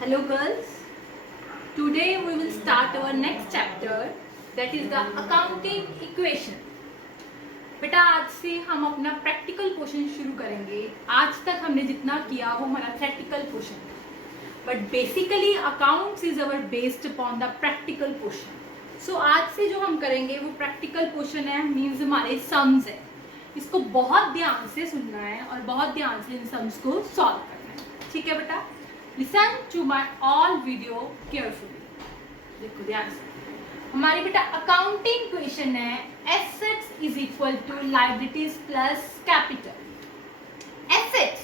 Hello girls, today we will start our next chapter, that is the accounting equation. बेटा आज से हम अपना प्रैक्टिकल पोर्शन शुरू करेंगे. आज तक हमने जितना किया वो हमारा थ्योरेटिकल पोर्शन है, but basically accounts is our based upon the practical portion. सो आज से जो हम करेंगे वो प्रैक्टिकल पोर्शन है, मीन्स हमारे सम्स है. इसको बहुत ध्यान से सुनना है और बहुत ध्यान से इन सम्स को सॉल्व करना है. ठीक है बेटा, listen to my all video carefully. देखो ध्यान से. हमारी बेटा अकाउंटिंग इक्वेशन है assets is equal to liabilities plus capital. Assets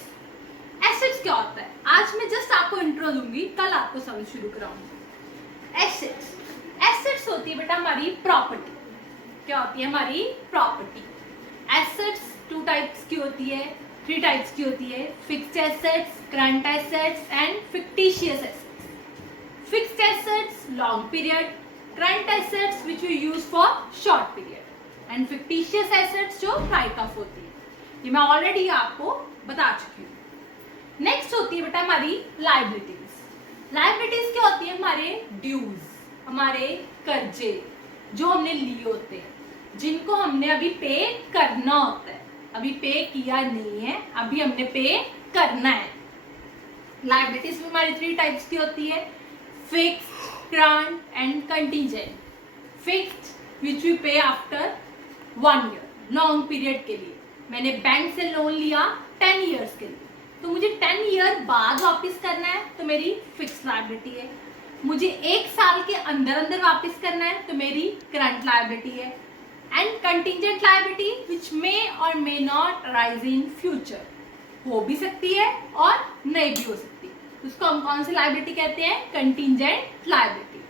assets क्या होता है? आज मैं जस्ट आपको इंट्रो दूंगी, कल आपको समझ शुरू कराऊंगी. एसेट्स एसेट्स होती है बेटा हमारी प्रॉपर्टी. क्या होती है? हमारी प्रॉपर्टी. एसेट्स टू टाइप्स की होती है, थ्री टाइप्स की होती है. Fixed assets, current assets and fictitious assets. Fixed assets long period, current assets which we use for short period and fictitious assets जो राइट ऑफ होती है. ये मैं ऑलरेडी आपको बता चुकी हूँ. नेक्स्ट होती है बेटा हमारी लायबिलिटीज. लायबिलिटीज क्या होती है? हमारे ड्यूज, हमारे कर्जे जो हमने लिए होते हैं, जिनको हमने अभी पे करना होता है. अभी पे किया नहीं है, अभी हमने पे करना है. लायबिलिटीज में हमारी थ्री टाइप्स की होती है, fixed, current and contingent. Fixed which we pay after 1 year, long period के लिए. मैंने बैंक से लोन लिया 10 years के लिए, तो मुझे 10 year बाद वापस करना है, तो मेरी फिक्स्ड लायबिलिटी है. मुझे 1 साल के अंदर अंदर वापस करना है, तो मेरी करंट लायबिलिटी है. एंड कंटीजेंट लायबिलिटी विच मे और may not arise in future, हो भी सकती है और नहीं भी हो सकती. उसको हम कौन सी लायबिलिटी कहते हैं? Contingent liability.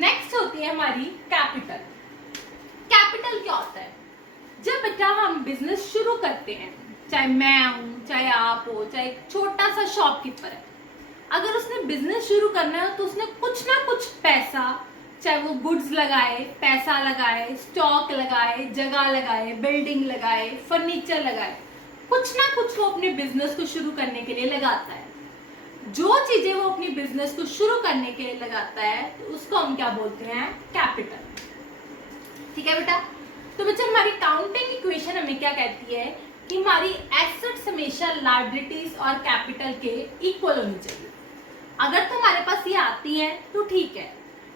नेक्स्ट होती है हमारी कैपिटल. कैपिटल क्या होता है? जब बेटा हम बिजनेस शुरू करते हैं, चाहे मैं हूं, चाहे आप हो, चाहे एक छोटा सा शॉपकीपर है, अगर उसने बिजनेस शुरू करना है तो उसने कुछ ना कुछ पैसा, चाहे वो गुड्स लगाए, पैसा लगाए, स्टॉक लगाए, जगह लगाए, बिल्डिंग लगाए, फर्नीचर लगाए, कुछ ना कुछ वो अपने बिजनेस को शुरू करने के लिए लगाता है. जो चीजें वो अपनी बिजनेस को शुरू करने के लिए लगाता है, तो उसको हम क्या बोलते हैं? कैपिटल. ठीक है बेटा. तो बच्चा हमारी काउंटिंग इक्वेशन हमें क्या कहती है कि हमारी एसेट्स हमेशा लायबिलिटीज और कैपिटल के इक्वल होनी चाहिए. अगर तो हमारे पास ये आती है तो ठीक है,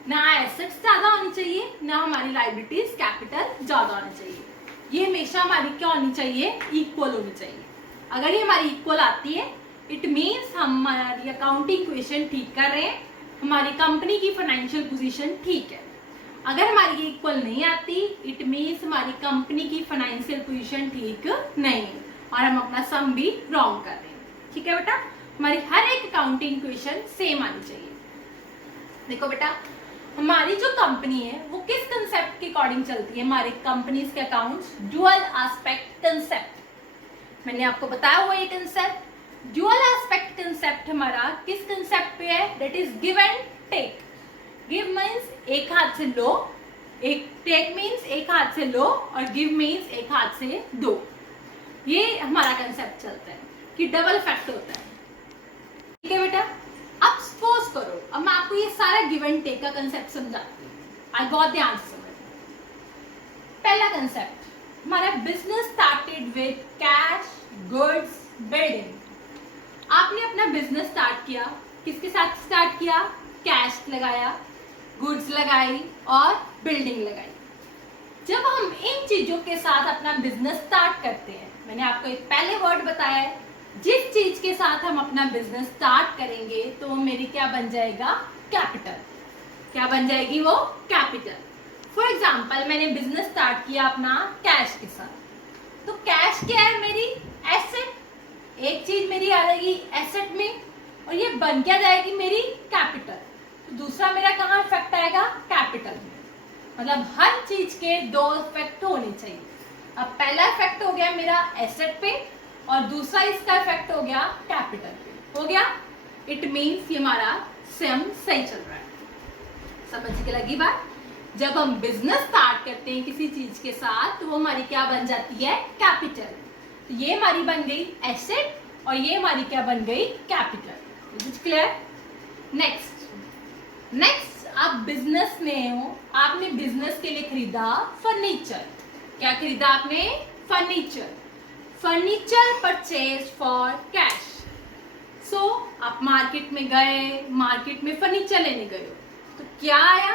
ना एसेट्स ज्यादा होनी चाहिए, ना हमारी लायबिलिटीज कैपिटल ज्यादा होनी चाहिए. ये हमेशा हमारी क्या होनी चाहिए? इक्वल होनी चाहिए. अगर ये हमारी इक्वल आती है, इट मीन्स हम हमारी अकाउंटिंग इक्वेशन ठीक कर रहे हैं, हमारी कंपनी की फाइनेंशियल पोजीशन ठीक है. अगर हमारी ये इक्वल नहीं आती, इट मीन्स हमारी कंपनी की फाइनेंशियल पोजीशन ठीक नहीं है और हम अपना सम भी रॉन्ग कर रहे हैं. ठीक है बेटा, हमारी हर एक अकाउंटिंग इक्वेशन सेम आनी चाहिए. देखो बेटा, हमारी जो कंपनी है वो किस कंसेप्ट के अकॉर्डिंग चलती है? हमारी कंपनीज के अकाउंट्स डुअल एस्पेक्ट कंसेप्ट. मैंने आपको बताया हुआ ये कंसेप्ट. ड्यूअल एस्पेक्ट कंसेप्ट हमारा किस कंसेप्ट पे है? That is give and take. Give means एक हाथ से लो, एक टेक मीन्स एक हाथ से लो, और गिव मीन्स एक हाथ से दो. ये हमारा कंसेप्ट चलता है कि डबल इफेक्ट होता है. ठीक है बेटा. अब सपोज करो, अब मैं आपको ये सारा गिव एंड टेक का कंसेप्ट समझाती हूँ. आज बहुत ध्यान से समझ. पहला कंसेप्ट हमारा, business started with cash, goods, building. आपने अपना बिजनेस स्टार्ट किया, किसके साथ स्टार्ट किया? कैश लगाया, गुड्स लगाई और बिल्डिंग लगाई. जब हम इन चीजों के साथ अपना बिजनेस स्टार्ट करते हैं, मैंने आपको एक पहले वर्ड बताया है, जिस चीज के साथ हम अपना बिजनेस स्टार्ट करेंगे तो वो मेरी क्या बन जाएगा? कैपिटल. क्या बन जाएगी वो? कैपिटल. फॉर एग्जाम्पल, मैंने बिजनेस स्टार्ट किया अपना कैश के साथ, तो कैश क्या है? मेरी एसेट. एक चीज मेरी आ जाएगी एसेट में और ये बन क्या जाएगी? मेरी कैपिटल. तो दूसरा मेरा कहाँ इफेक्ट आएगा? कैपिटल में. मतलब हर चीज के दो इफेक्ट होने चाहिए. अब पहला इफेक्ट हो गया मेरा एसेट पे और दूसरा इसका इफेक्ट हो गया कैपिटल पे. हो गया. इट मीन्स ये हमारा सम सही चल रहा है. समझ के लगी बात? जब हम बिजनेस स्टार्ट करते हैं किसी चीज के साथ, तो वो हमारी क्या बन जाती है? कैपिटल. तो ये हमारी बन गई एसेट और ये हमारी क्या बन गई? Capital. Is it clear? Next आप बिजनेस में हो, आपने बिजनेस के लिए खरीदा फर्नीचर। क्या खरीदा आपने? Furniture. Furniture purchase for cash. So आप मार्केट में गए, मार्केट में फर्नीचर लेने गए हो, तो क्या आया,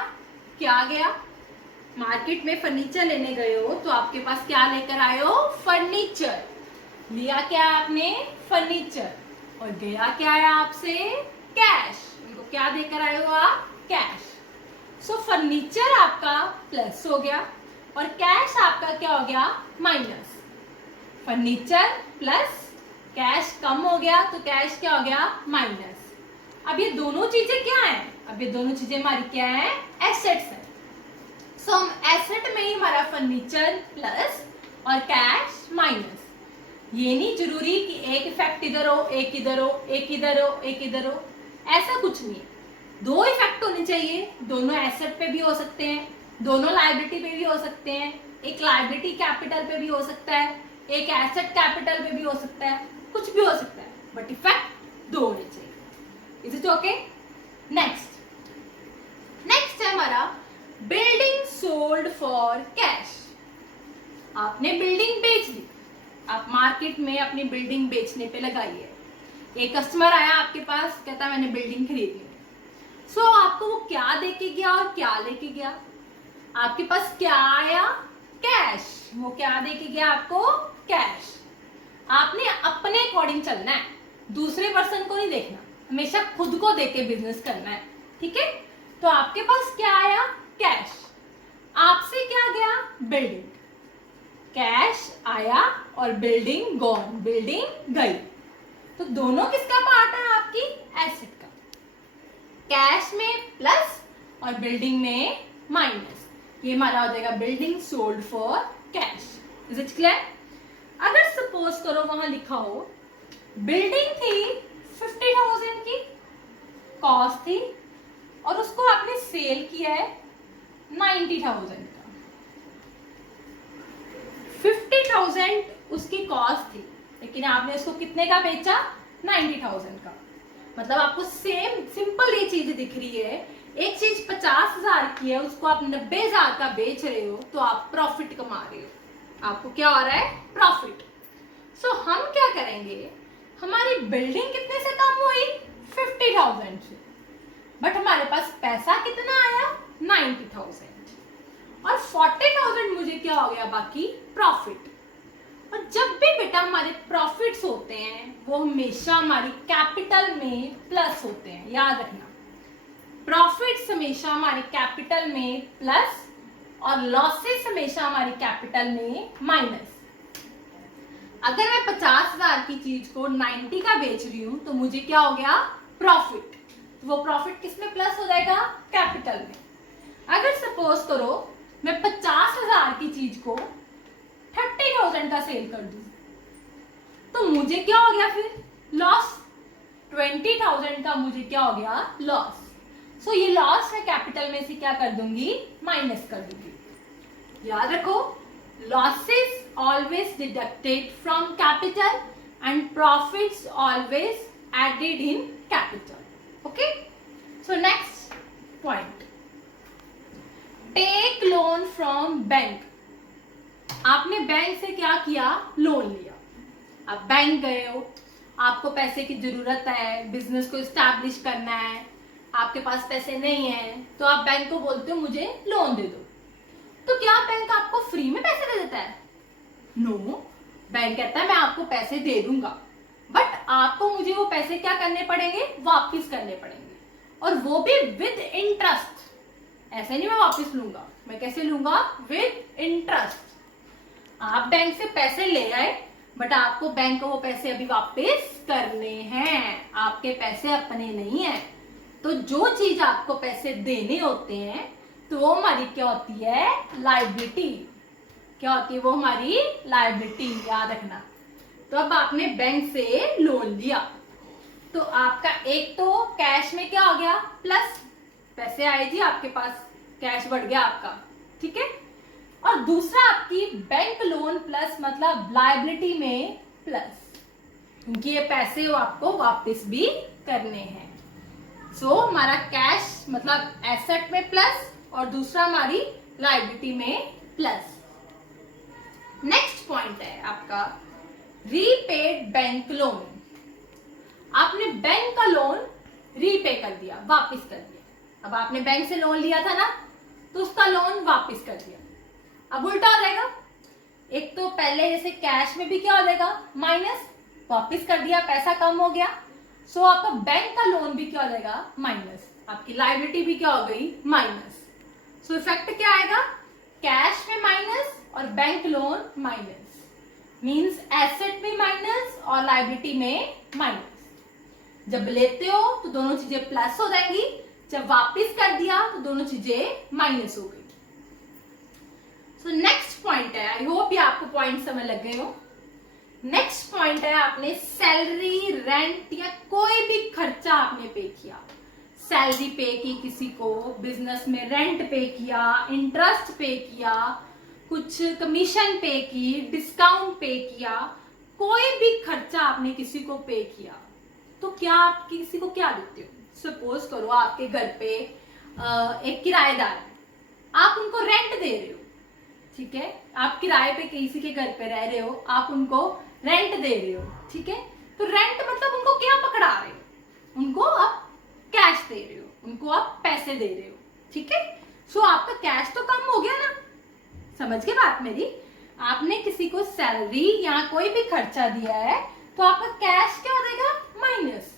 क्या गया? मार्केट में फर्नीचर लेने गए हो तो आपके पास क्या लेकर आए हो? फर्नीचर। लिया क्या आपने? फर्नीचर। और गया क्या आया आपसे? कैश। इनको क्या देकर आए हो आप? कैश। सो फर्नीचर आपका प्लस हो गया और कैश आपका क्या हो गया? माइनस। फर्नीचर प्लस कैश कम हो गया तो कैश क्या हो गया? माइनस। अब ये दोनों चीजें क्या है? अब ये दोनों चीजें हमारी क्या है? एसेट्स है। सो हम एसेट में ही हमारा फर्नीचर प्लस और कैश माइनस। ये नहीं जरूरी कि एक इफेक्ट इधर हो, एक इधर हो, एक इधर हो, एक इधर हो, ऐसा कुछ नहीं है। दो इफेक्ट होने चाहिए, दोनों एसेट पे भी हो सकते हैं, दोनों लायबिलिटी पे भी हो सकते हैं, एक लायबिलिटी कैपिटल पे भी हो सकता है, एक एसेट कैपिटल पे भी हो सकता है, कुछ भी हो सकता है, बट इफेक्ट दो होने चाहिए। Is it okay? नेक्स्ट है हमारा बिल्डिंग सोल्ड फॉर कैश। आपने बिल्डिंग बेच दी, आप मार्केट में अपनी बिल्डिंग बेचने पे लगाई है। एक कस्टमर आया आपके पास, कहता मैंने बिल्डिंग खरीदनी है। सो आपको वो क्या देके गया और क्या लेके गया? आपके पास क्या आया? कैश। वो क्या देके गया आपको? कैश। आपने अपने अकॉर्डिंग चलना है, दूसरे पर्सन को नहीं देखना, हमेशा खुद को देके बिजनेस करना है, ठीक है? तो आपके पास क्या आया? कैश। आपसे क्या गया? बिल्डिंग। कैश आया और बिल्डिंग गॉन, बिल्डिंग गई। तो दोनों किसका पार्ट है? आपकी एसेट का। कैश में प्लस और बिल्डिंग में माइनस। ये हमारा हो जाएगा building sold for cash. Is it clear? अगर सपोज करो वहां लिखा हो बिल्डिंग थी 50,000 की कॉस्ट थी और उसको आपने सेल किया है 90,000 का। 50,000 उसकी कॉस्ट थी लेकिन आपने उसको कितने का बेचा? 90,000 का। मतलब आपको सेम सिंपल ये चीज दिख रही है, एक चीज 50,000 की है, उसको आप 90,000 का बेच रहे हो तो आप प्रॉफिट कमा रहे हो। आपको क्या हो रहा है? प्रॉफिट। सो हम क्या करेंगे, हमारी बिल्डिंग कितने से कम हुई? 50,000 से, बट हमारे पास पैसा कितना आया? 90,000 और 40,000 मुझे क्या हो गया? बाकी प्रॉफिट। और जब भी बेटा हमारे प्रॉफिट्स होते हैं वो हमेशा हमारी कैपिटल में प्लस होते हैं, याद रखना। प्रॉफिट्स हमेशा हमारे कैपिटल में प्लस और लॉसेस हमेशा हमारी कैपिटल में माइनस। अगर मैं 50,000 की चीज को 90 का बेच रही हूं तो मुझे क्या हो गया? प्रॉफिट। तो वो प्रॉफिट किस में प्लस हो जाएगा? कैपिटल में। अगर सपोज करो मैं 50,000 की चीज को 30,000 का सेल कर दूं तो मुझे क्या हो गया? फिर लॉस। 20,000 का मुझे क्या हो गया? लॉस। सो ये लॉस मैं कैपिटल में से क्या कर दूंगी? माइनस कर दूंगी। याद रखो, losses always deducted from capital and profits always added in capital. Okay? So next point, take loan from bank. आपने बैंक से क्या किया? लोन लिया। आप बैंक गए हो, आपको पैसे की जरूरत है, बिजनेस को एस्टैब्लिश करना है, आपके पास पैसे नहीं है तो आप बैंक को बोलते हो मुझे लोन दे दो। तो क्या बैंक आपको फ्री में पैसे दे देता है? नो, बैंक कहता है मैं आपको पैसे दे दूंगा, बट आपको मुझे वो पैसे क्या करने पड़ेंगे? वापिस करने पड़ेंगे, और वो भी विद इंटरेस्ट। ऐसे नहीं मैं वापिस लूंगा, मैं कैसे लूंगा? With interest. आप बैंक से पैसे ले आए बट आपको बैंक को वो पैसे अभी वापस करने हैं, आपके पैसे अपने नहीं है। तो जो चीज आपको पैसे देने होते हैं तो वो हमारी क्या होती है? लायबिलिटी। क्या होती है? वो हमारी लायबिलिटी, याद रखना। तो अब आपने बैंक से लोन लिया तो आपका एक तो कैश में क्या हो गया? प्लस, पैसे आए जी आपके पास, कैश बढ़ गया आपका, ठीक है? और दूसरा आपकी बैंक लोन प्लस मतलब लायबिलिटी में प्लस, क्योंकि ये पैसे वो आपको वापस भी करने हैं। सो हमारा कैश मतलब एसेट में प्लस और दूसरा हमारी लायबिलिटी में प्लस। नेक्स्ट पॉइंट है आपका रीपेड बैंक लोन। आपने बैंक का लोन रीपे कर दिया, वापस कर दिया। अब आपने बैंक से लोन लिया था ना, तो उसका लोन वापस कर दिया। अब उल्टा हो जाएगा, एक तो पहले जैसे कैश में भी क्या हो जाएगा माइनस, वापस कर दिया, पैसा कम हो गया, सो आपका बैंक का लोन भी क्या हो जाएगा माइनस, आपकी लायबिलिटी भी क्या हो गई माइनस। सो इफेक्ट क्या आएगा, कैश में माइनस और bank loan minus, means asset में माइनस और लायबिलिटी में माइनस। जब लेते हो तो दोनों चीजें प्लस हो जाएंगी, जब वापस कर दिया तो दोनों चीजें माइनस हो गई। सो नेक्स्ट पॉइंट है, आई होप ये आपको पॉइंट समझ लग गए हो। नेक्स्ट पॉइंट है आपने सैलरी, रेंट या कोई भी खर्चा आपने पे किया, सैलरी पे की किसी को, बिजनेस में रेंट पे किया, इंटरेस्ट पे किया, कुछ कमीशन पे की, डिस्काउंट पे किया, कोई भी खर्चा आपने किसी को पे किया, तो क्या आप किसी को क्या देते हो। सपोज करो आपके घर पे एक किराएदार है, आप उनको रेंट दे रहे हो, ठीक है, आप किराए पे किसी के घर पे रह रहे हो, आप उनको रेंट दे रहे हो, ठीक है, तो रेंट मतलब उनको क्या पकड़ा रहे हो, उनको आप कैश दे रहे हो, उनको आप पैसे दे रहे हो, ठीक है। सो आपका कैश तो कम हो गया ना, समझ गए बात मेरी। आपने किसी को सैलरी या कोई भी खर्चा दिया है तो आपका कैश क्या हो जाएगा माइनस।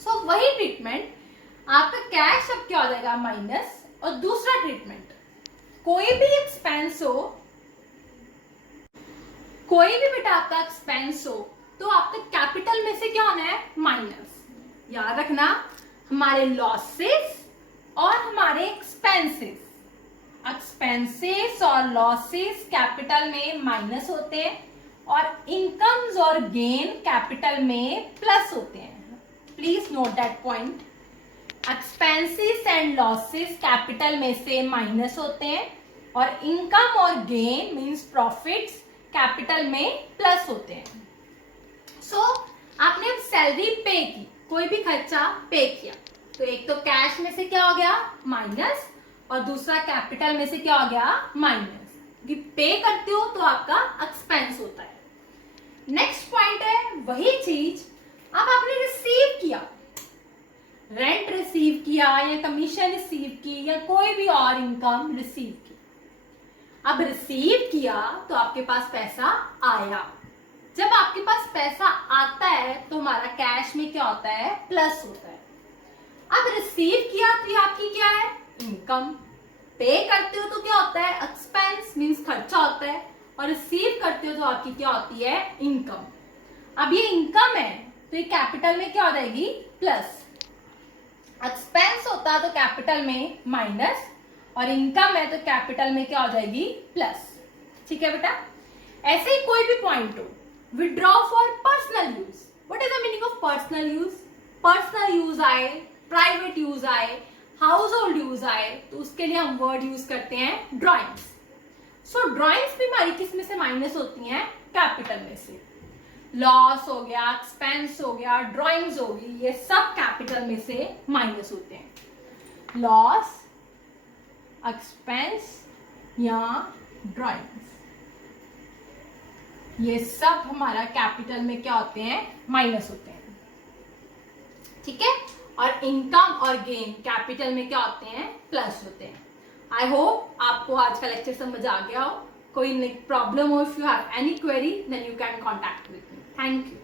सो वही ट्रीटमेंट, आपका कैश अब क्या हो जाएगा माइनस, और दूसरा ट्रीटमेंट, कोई भी एक्सपेंस हो, कोई भी बेटा आपका एक्सपेंस हो, तो आपका कैपिटल में से क्या होना है माइनस। याद रखना, हमारे लॉसेस और हमारे एक्सपेंसेस, एक्सपेंसेस और लॉसेस कैपिटल में माइनस होते हैं और इनकम्स और गेन कैपिटल में प्लस होते हैं। Please note that point, expenses and losses capital में से माइनस होते हैं और इनकम और गेन मींस प्रॉफिट्स कैपिटल में प्लस होते हैं। सो आपने सैलरी पे की, कोई भी खर्चा पे किया, तो एक तो कैश में से क्या हो गया माइनस और दूसरा कैपिटल में से क्या हो गया माइनस, क्योंकि पे करते हो तो आपका एक्सपेंस होता है। नेक्स्ट पॉइंट है वही चीज, अब आपने रिसीव किया, रेंट रिसीव किया या कमीशन रिसीव की या कोई भी और इनकम रिसीव की। अब रिसीव किया तो आपके पास पैसा आया, जब आपके पास पैसा आता है तो हमारा कैश में क्या होता है प्लस होता है। अब रिसीव किया तो ये आपकी क्या है इनकम, पे करते हो तो क्या होता है एक्सपेंस मींस खर्चा होता है, और रिसीव करते हो तो आपकी क्या होती है इनकम। अब ये इनकम है तो ये कैपिटल में क्या हो जाएगी प्लस, एक्सपेंस होता तो कैपिटल में माइनस और इनकम है तो कैपिटल में क्या हो जाएगी प्लस। ठीक है बेटा, ऐसे ही कोई भी पॉइंट हो, withdraw for personal use, what is the meaning of personal use, personal use आए, प्राइवेट यूज आए, हाउस होल्ड यूज आए, तो उसके लिए हम वर्ड यूज करते हैं ड्रॉइंग्स। सो ड्रॉइंग्स भी हमारी किस में से माइनस होती हैं कैपिटल में से, लॉस हो गया, एक्सपेंस हो गया, ड्रॉइंग्स होगी, ये सब कैपिटल में से माइनस होते हैं। लॉस, एक्सपेंस या ड्रॉइंग्स, ये सब हमारा कैपिटल में क्या होते हैं माइनस होते हैं। ठीक है, और इनकम और गेन कैपिटल में क्या होते हैं प्लस होते हैं। आई होप आपको आज का लेक्चर समझ आ गया हो। कोई प्रॉब्लम हो, if you have any query then you can contact with me. Thank you.